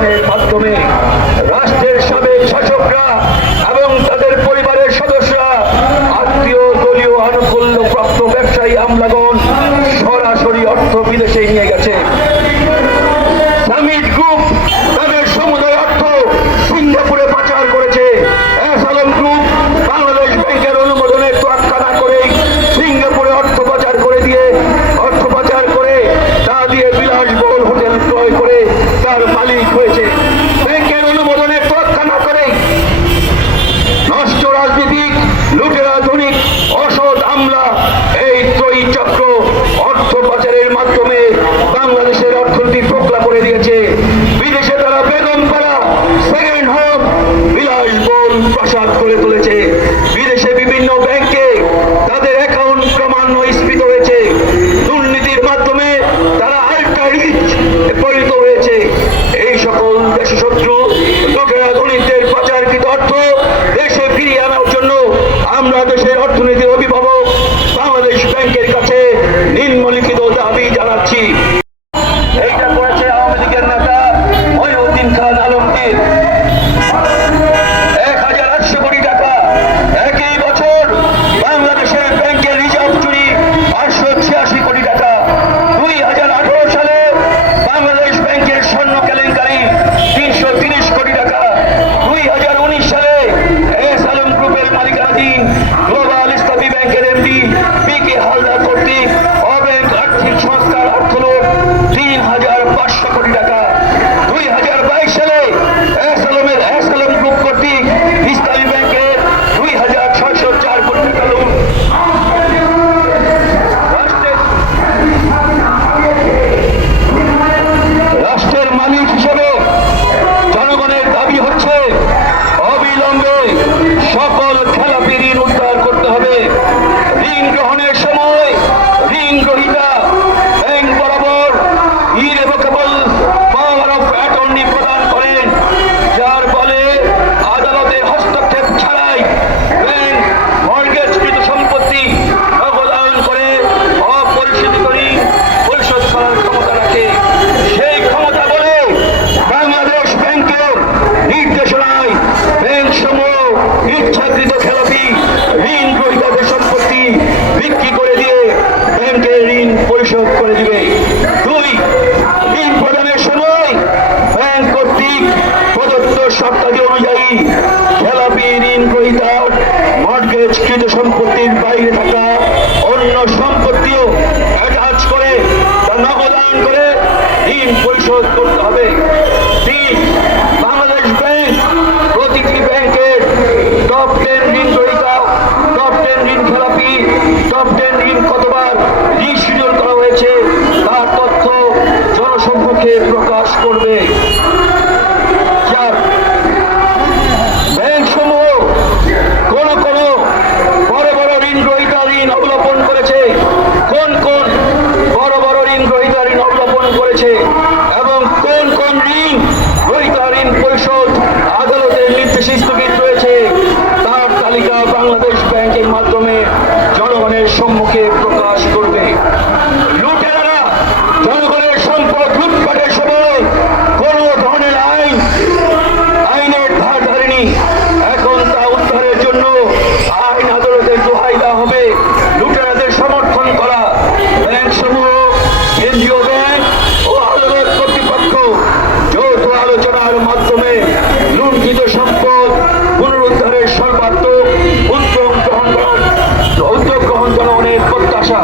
গঠনের মাধ্যমে রাষ্ট্রের সাবেক শাসকরা এবং তাদের পরিবারের সদস্যরা, আত্মীয়, দলীয় আনুকূল্যপ্রাপ্ত ব্যবসায়ী আমলাগণ সরাসরি অর্থ বিদেশে নিয়ে গেছে। সামিট গ্রুপ তাদের সমুদায় অর্থ সিঙ্গাপুরে পাচার করেছে। এস আলম গ্রুপ বাংলাদেশ ব্যাংকের অনুমোদনের তোয়াক্কা না করেই সিঙ্গাপুরে অর্থ পাচার করে তা দিয়ে বিলাসবহুল হোটেল ক্রয় করে তার মালিক হয়েছে। ব্যাংকের অনুমোদনের তোয়াক্কা না করেই নষ্ট রাজনীতিক, লুটেরা ধনিক, অসৎ আমলা, এই ত্রয়ী চক্র অর্থ পাচারের মাধ্যমে বাংলাদেশের অর্থনীতি পোকলা করে দিয়েছে। বিদেশে তারা বেগম পাড়া, সেকেন্ড হোম, বিলাসবহুল প্রাসাদ করে তুলেছে। বিদেশে বিভিন্ন ব্যাংকে তাদের অ্যাকাউন্ট ক্রমান্বয়ে স্ফীত হয়েছে। দুর্নীতির মাধ্যমে তারা আল্ট্রা রিচ পরিণত হয়েছে। এই সকল দেশশত্রু লুটেরা ধনীদের পাচারকৃত অর্থ দেশে ফিরিয়ে আনার জন্য আমরা দেশের অর্থনীতির অভিভাবক বাংলাদেশ ব্যাংকের কাছে নিম্নলিখিত দাবি জানাচ্ছি। এইটা করেছে আওয়ামী লীগের নেতা মঈনুদ্দিন খান আলমগীর। 1800 কোটি টাকা একই বছর বাংলাদেশের ব্যাংকের রিজার্ভ চুরি 586 কোটি টাকা। 2018 সালে বাংলাদেশ ব্যাংকের স্বর্ণ কেলেঙ্কারি 330 কোটি টাকা। 2019 সালে এস আলম গ্রুপের মালিকানাধীন গ্লোবাল ইসলামী ব্যাংকের এমডি পি.কে. হালদার কর্তৃক অবৈধ আর্থিক সংস্কার অর্থলোট 3500 কোটি টাকা। 2022 সালে এস আলম গ্রুপ কর্তৃক ইসলামী ব্যাংকের 2604 কোটি টাকা লুট। রাষ্ট্রের মালিক হিসেবে জনগণের দাবি হচ্ছে অবিলম্বে সকল খেলাপি ঋণ উদ্ধার করতে হবে। ঋণ গ্রহণের সময় ঋণ গ্রহীতা ব্যাংক বরাবর ইররেভোকেবল পাওয়ার অফ অ্যাটর্নি প্রদান করেন, যার ফলে আদালতের হস্তক্ষেপ ছাড়াই ব্যাংক মর্টগেজকৃত সম্পত্তি নগদায়ন করে অপরিশোধিত ঋণ পরিশোধ করার ক্ষমতা রাখে। সেই ক্ষমতা বলে বাংলাদেশ ব্যাংকের নির্দেশনায় ব্যাংক সমূহ ইচ্ছাকৃত খেলাপি ঋণ গ্রহীতাদের সম্পত্তি বিক্রি করে দিয়ে ব্যাংকের ঋণ পরিশোধ করে দিবে। 2, ঋণ প্রদানের সময় ব্যাংক কর্তৃক প্রদত্ত শর্তাদি অনুযায়ী খেলাপি ঋণ গ্রহীতার মর্টগেজকৃত সম্পত্তির বাইরে থাকা অন্য সম্পত্তিও অ্যাটাচ করে তা নগদায়ন করে ঋণ পরিশোধ করতে হবে। 3, বাংলাদেশ ব্যাংক প্রতিটি ব্যাংকের টপ 10 ঋণ গ্রহীতা, টপ 10 ঋণ খেলাপি, টপ 10 ঋণ কতবার রিশিডিউল করা হয়েছে তার তথ্য জনসম্মুখে প্রকাশ করবে। 4, ব্যাংক সমূহ কোন বড় বড় ঋণ গ্রহীতা ঋণ অবলম্বন করেছে, কোন বড় বড় ঋণ গ্রহীতা ঋণ অবলম্বন করেছে এবং কোন ঋণ গ্রহীতা ঋণ পরিশোধ আদালতের নির্দেশে স্থগিত রয়েছে তার তালিকা বাংলাদেশ ব্যাংকের মাধ্যমে জনগণের সম্মুখে প্রকাশ করবে। লুটেরারা জনগণের সম্পদ লুটপাটের সময় কোন ধরনের আইনের ধার ধারেনি। এখন তা উদ্ধারের জন্য আইন আদালতের দোহাই দেওয়া হবে। লুটেরাদের সমর্থন করা ব্যাংক সমূহ, কেন্দ্রীয় ব্যাংক ও আদালত কর্তৃপক্ষ যৌথ আলোচনার মাধ্যমে লুণ্ঠিত সম্পদ পুনরুদ্ধারের সর্বাত্মক উদ্যোগ গ্রহণ জনগণের প্রত্যাশা।